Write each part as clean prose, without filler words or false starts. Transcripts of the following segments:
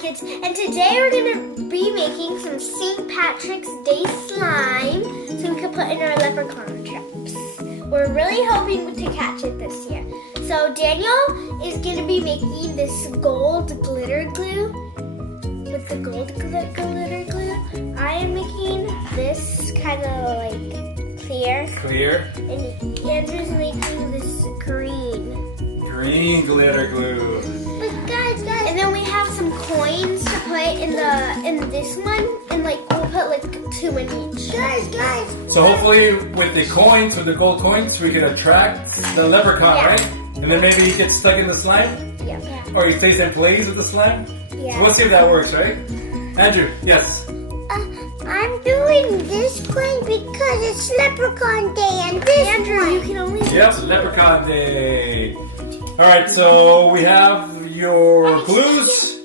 Kids, and today we're going to be making some St. Patrick's Day slime so we can put in our leprechaun traps. We're really hoping to catch it this year. So Daniel is going to be making this gold glitter glue with the gold glitter glue. I am making this kind of like clear. And Andrew's making this green glitter glue. But guys, and then we have some coins to put in this one, and like we'll put like 2 in each. Guys. So hopefully with the gold coins, we can attract the leprechaun, right? And then maybe he gets stuck in the slime? Yeah. Or he stays and plays with the slime? Yeah. So let's see if that works, right? Andrew, yes. I'm doing this coin because it's Leprechaun Day and this Andrew, one. you can only do Yep, Leprechaun Day. Alright, so we have your glues.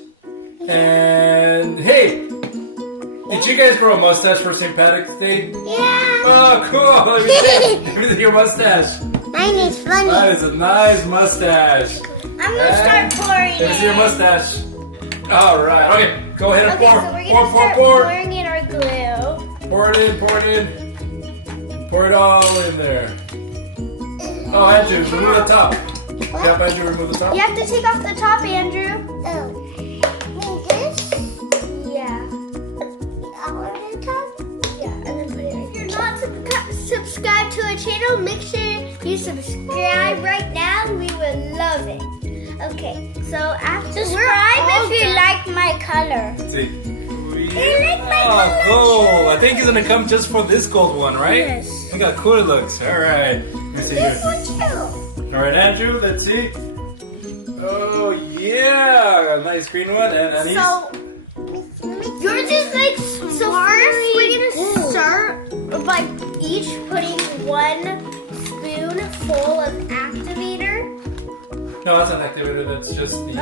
And hey, did you guys grow a mustache for St. Patrick's Day? Yeah. Oh, cool. Let me see your mustache. Mine is funny. That is a nice mustache. I'm gonna start pouring Let me see your mustache. Alright, okay, go ahead and Okay, pour. so we're gonna start pouring in our glue. Pour it in. Pour it all in there. Oh, Andrew, remove the top. Yep, Andrew, remove the top. You have to take off the top, Andrew. Oh. Mean this? Yeah. All of the top? Yeah, and then put it right. If you're not subscribed to our channel, make sure you subscribe right now. We would love it. Okay, so after Subscribe if you like my color. Let's see. You like my color? Cool. I think he's gonna come just for this gold one, right? Yes. Look how cool it looks. Alright. Let me see This here. one too. Alright, Andrew, let's see. Oh, yeah. Nice green one. And Anise. So yours is like so. First, we're gonna start by each putting 1 spoonful of activator. No, that's not activator. That's just the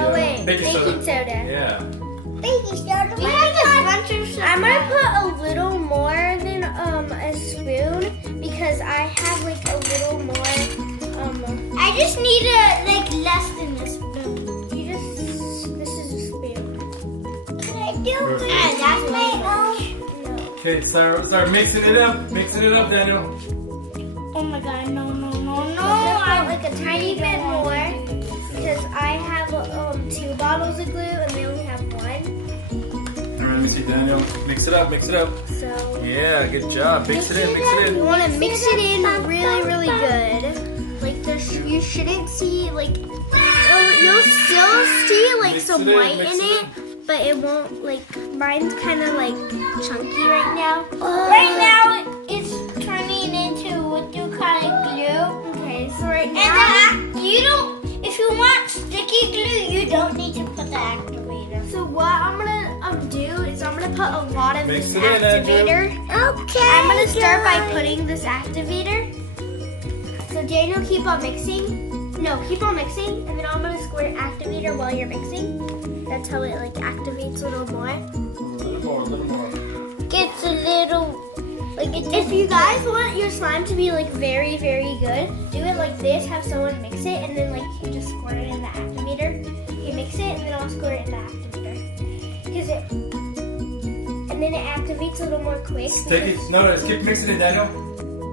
baking soda. Yeah. Baking soda. We have a bunch of stuff. I'm gonna put a little more than a spoon because I have like a little more. I just need less than a spoon. This is a spoon. Can I do Perfect. it? That's my own. No. Okay, start mixing it up. Mixing it up, Daniel. Oh my god, no. I like a tiny bit more because I have 2 bottles of glue and they only have 1. Alright, let me see, Daniel. Mix it up. So Yeah, good job. Mix it in. you want to mix it in really good. Like you shouldn't see like you'll still see like Mix some it in, white mix in it it, but it won't like mine's kind of like chunky right now. Right now, it's turning into what you call it glue. Okay, so right now. And if you want sticky glue, you don't need to put the activator. So what I'm gonna do is I'm gonna put a lot of Mix this it in, activator. Okay. I'm gonna start by putting this activator. So Daniel, keep on mixing. No, keep on mixing, and then I'm gonna squirt activator while you're mixing. That's how it like activates a little more. A little more. Gets a little If you guys want your slime to be like very good, do it like this. Have someone mix it, and then like you just squirt it in the activator. You mix it, and then I'll squirt it in the activator. And then it activates a little more quick. Just keep mixing it, Daniel.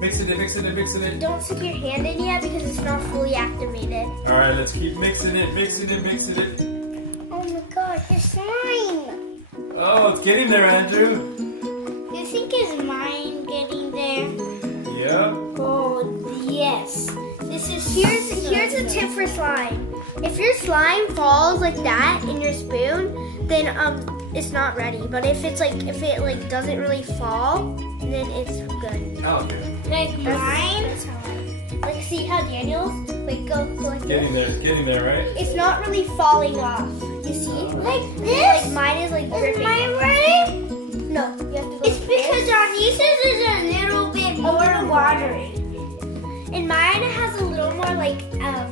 Mix it in. Don't stick your hand in yet because it's not fully activated. Alright, let's keep mixing it. Oh my god, the slime. Oh, it's getting there, Andrew. Do you think is mine getting there? Yeah. Oh, yes. Here's a tip for slime. If your slime falls like that in your spoon, then it's not ready. But if it doesn't really fall, then it's good. Oh, okay. Like mine? That's how like see how Daniel's go like Getting there, right? It's not really falling off. You see? Like this? Like mine is like dripping. Is mine ready? No, you have to go. It's because Anisa's is a little bit more watery. And mine has a little more like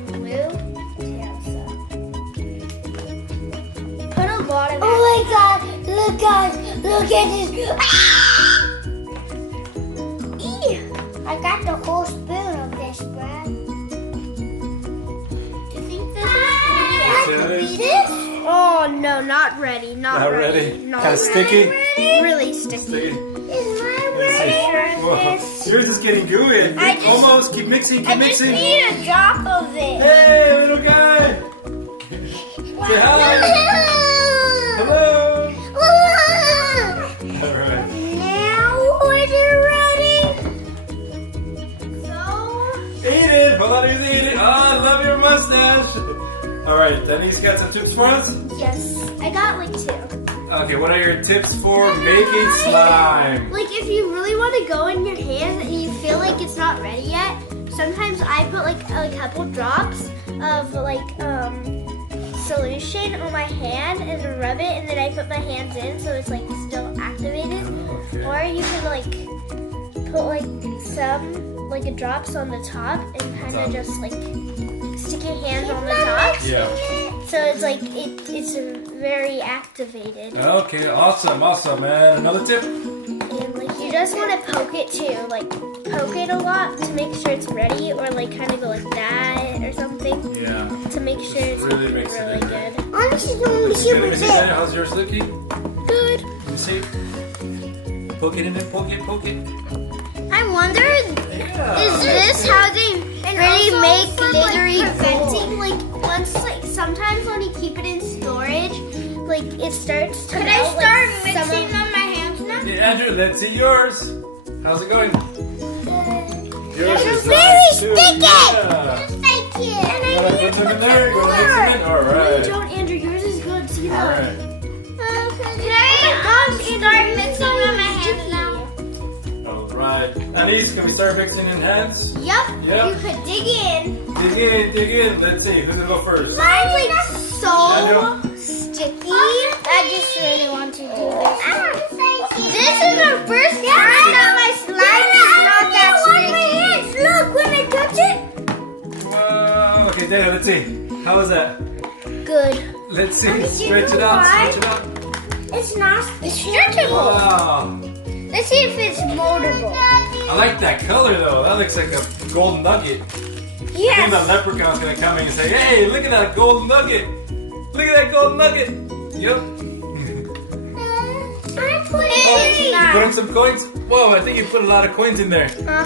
glue too. So put a lot of. Oh my god! Look guys! Look at this! Ah! I got the whole spoon of this, Brad. Do you think this is pretty Oh No, not ready. Not ready. Not Kind of sticky. Really sticky. Sticky. Is mine Let's ready? see. Whoa. Yours is getting gooey. Almost. Keep mixing. Keep mixing. need a drop of it. Hey, little guy. Say hi. Hello. All right. Now is it ready? So, Eat it. Hold on, eat it. Oh, I love your mustache. All right, Denise got some tips for us. yes, I got like 2. Okay, what are your tips for making slime? Like if you really want to go in your hands and you feel like it's not ready yet, sometimes I put like a couple drops of like solution on my hand and rub it, and then I put my hands in so it's like still activated. Okay. Or you can like put like some like drops on the top and kind of just like stick your hands on the top. Yeah. So it's like it's very activated. Okay, awesome, man. Another tip? And like you just want to poke it too, like poke it a lot to make sure it's ready, or like kind of go like that or something Yeah. to make sure it's Really really, makes it in there. good. Honestly, it's only Let super me see, big. Daniel, how's yours looking? Good. Let me see. Poke it in there, poke it. I wonder, Yeah. is this how they really also make for, glittery like, preventing? Like once, like sometimes when you keep it in storage, like it starts to. Could melt, I start like, some mixing of- on my hands now? Okay, Andrew, let's see yours. How's it going? Yours It's is very nice too. sticky. Yeah. Thank you. And You wanna put them in there? You wanna mix them in? No, Alright. don't, Andrew. Yours is good. See that? Alright. Can I start mixing on my hands now? Alright. Anise, can we start mixing in hands? Yep. Yep. You could dig in. Dig in. Let's see. Who's gonna go first? Mine's like so Daniel. sticky. I just really want to do this. This is the first time that my slime is not that sticky. Look, when I touch it. Whoa. Okay, Daniel, let's see. How is that? Good. Let's see. Honey, do you Stretch it know out. why? Stretch it out. It's not. It's stretchable. Wow. Let's see if it's moldable. I like that color though. That looks like a golden nugget. I think the Yes. leprechaun's gonna come in and say, "Hey, look at that golden nugget! Look at that golden nugget!" Yep. I put You put in some coins. Whoa! I think you put a lot of coins in there. I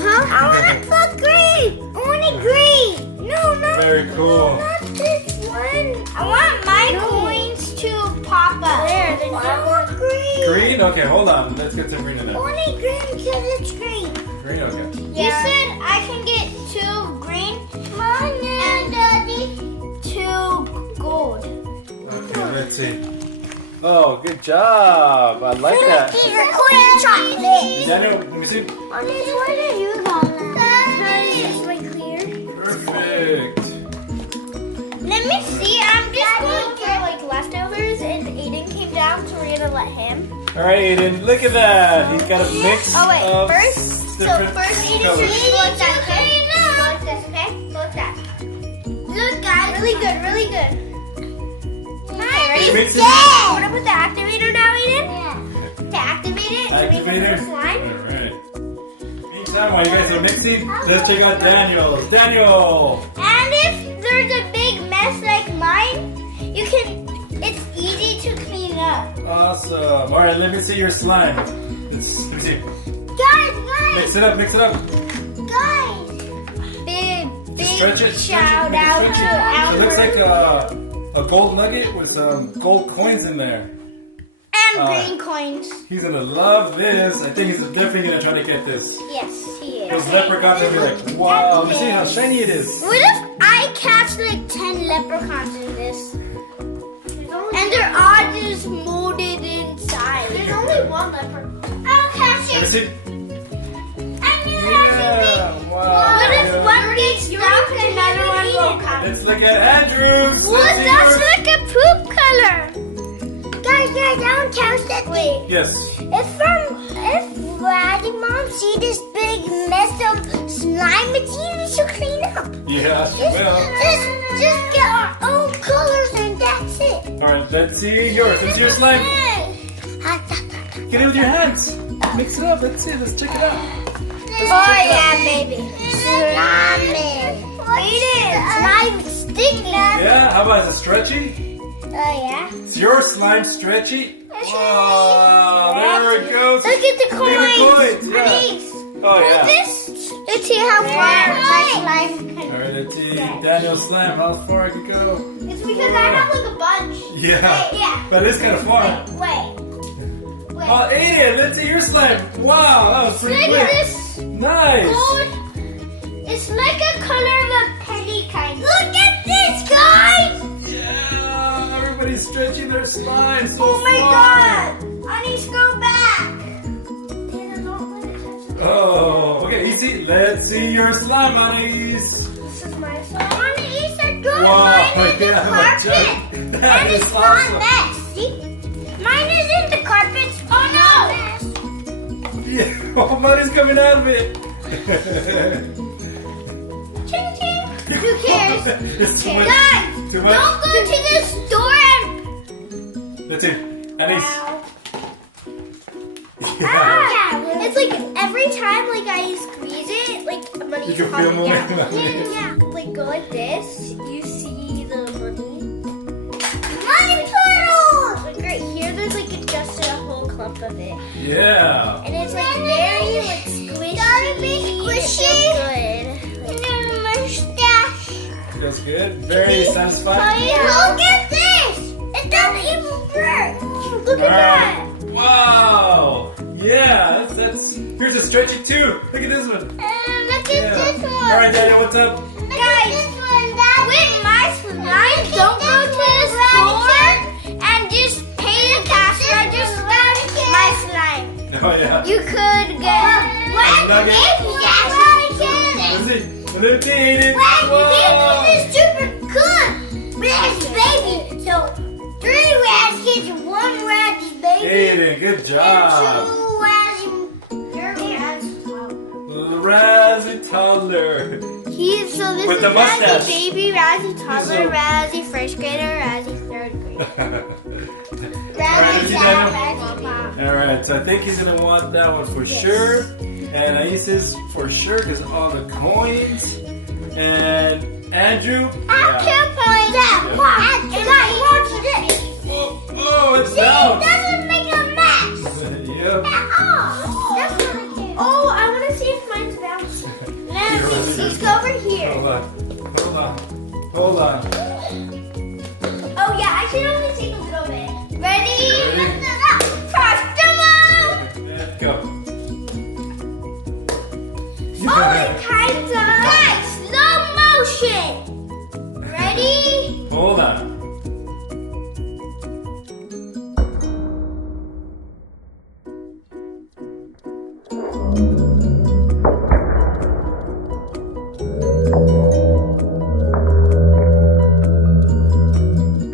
want to put green. I want it green. No, not Very cool. not this one. I want my coins to pop up. There, then I want green. Green? Okay, hold on. Let's get some green in I there. want it green because it's green. Green, okay. You said I can get 2 green and Daddy 2 gold. Okay, let's see. Oh, good job. I like that. These are clear chocolate. Daniel, let me see. What did you call that? It's like clear. Perfect. Let me see. I'm just Daddy going for like leftovers, and Aiden came down, so we're gonna let him. All right, Aiden, look at that. He's got a mix Oh wait, of first, different Aiden, colors. you go like that, okay? Go like this, okay? Go like that. Look, guys. Really good, really good. Ready? Mix it. Yeah! Wanna put the activator now, Aiden? Yeah. To activate it, to make a Activator. little slime. All right. Meantime, while you guys are mixing, let's check out Daniel. Daniel. And if there's a big mess like mine, you can. It's easy to clean up. Awesome. All right, let me see your slime. Let me see. Guys, Mix it up. Mix it up. guys. Big Stretch it. shout stretch it, out stretch to it. It looks Albert. like a gold nugget with some gold coins in there. And green coins. He's gonna love this. I think he's definitely gonna try to get this. Yes, he is. Those leprechauns are gonna be like, wow, let me see how shiny it is. What if I catch like 10 leprechauns in this? And they're all just molded inside. There's only one leopard. I'll catch Let me it. see. And you Yeah, wow. What if one gets stuck, another one will come? Let's look at Andrew's. What? Let's see That's yours. like a poop color. Guys, don't tell that. Wait. Yes. If Razzy Mom see this big mess of slime, it's easy to clean up. Yeah, she will. Just get our own colors and that's it. All right, let's see yours. Let's see your slime. Get it with your hands. Mix it up. Let's see. Let's check it out. Oh yeah, baby. Slime. Eat it. Slime sticky. Yeah. How about is it stretchy? yeah. Is your slime stretchy? Wow, there it goes. Look at the coins. Yeah. Honey, Oh yeah. this. Let's see how far my slime can. All right, let's see Daniel's slime. How far I can go? It's because I have like a bunch. Yeah. Wait, yeah. But it's kind of far. Wait. Oh, Aiden, let's see your slime. Wow, that was pretty Look at quick. this. Nice. Gold. It's like a color of a penny kind. Look at this, guys. Yeah, everybody's stretching their slime so Oh my far. god. I need to go back. Oh, okay, easy. Let's see your slime, honeys. This is my slime. Honey, are good. Wow, Mine is the yeah, carpet. that And is it's awesome. not this. See? Mine isn't the carpet. Oh no. Yeah, oh, money's coming out of it. Ching ching. Who cares? It's too much. Guys, Too much. don't go to the store and... Let's see. Honeys. Wow. Yeah. Yeah, it's like every time like I squeeze it, like money's You can feel coming moving. down. Yeah. Like go like this, you see the money. Money turtles! Like right here, there's like just a whole clump of it. Yeah. And it's like very like squishy. It feels good. Mustache. Feels good. Very satisfying. Look at this! It doesn't even burn. Look at that. Wow. Yeah, that's here's a stretchy too. Look at this one. Look at Yeah. this one. All right, Daniel, what's up? Guys, with my slime, don't go to the store and just pay the cash register my slime. Oh yeah. You could get Let's see. Let's eat it. This is super good. Razzy baby. So 3 Razzy Kids and 1 Razzy baby. Aiden, good job. And 2 Razzy. You're Razzy toddler. He's so this With is the mustache. Razzy baby, Razzy toddler, So- Razzy first grader, Razzy third grader. Alright, Razzy Daniel. dad, Razzy mom. Alright, so I think he's gonna want that one for sure. And Aissa's for sure because all the coins. And Andrew. I can't find that. Watch this. Oh, it's See, down. it doesn't make a mess Yep. at all. That's what I care. Oh, I want to see if mine's bouncing. Let's go over here. Hold on. Hold on. Hold on. Oh yeah, I can only take a little bit. Ready? Ready? Customer! Let's go. Oh, it's time's up. Guys, slow motion. Ready? Hold on.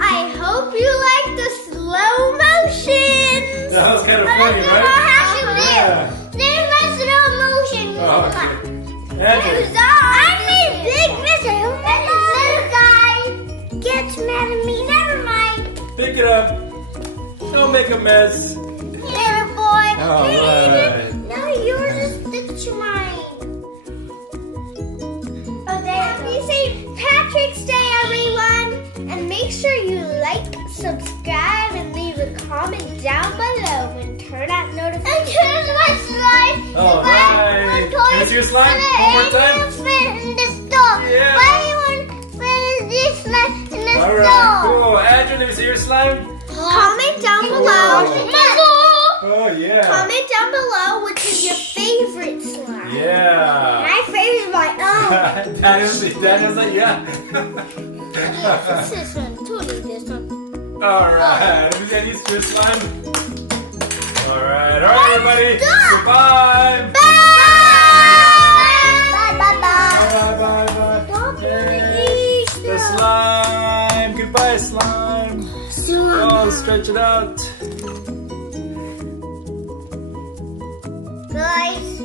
I hope you like the slow motion. That was kind of I funny, don't right? know how to Yeah. live. There's my slow motion. Oh, okay. Andrew. I'm a big miss. I hope that little guy gets mad at me. Never mind. Pick it up. Don't make a mess. Little boy. All right. No, yours is stick to mine. Oh, there. Happy St. Patrick's Day, everyone. And make sure you like, subscribe, and leave a comment down below and turn on notifications. And here's my slime. All right. Here's your slime. One more time. In the store. Yeah. Why you this slime in the All store? right. Cool. Andrew, let me see your slime. Comment down below. Oh, yeah. Comment down below which is your favorite slime. Yeah. My favorite is my own. Daniel's like, yeah. It's this one, totally this one. All right. Let me get these your slime. All right, everybody. Stop. Goodbye. Bye. Bye. Bye, bye, bye. Stop Yay. eating The stuff. slime. Goodbye, slime. Oh, stretch it out. Guys.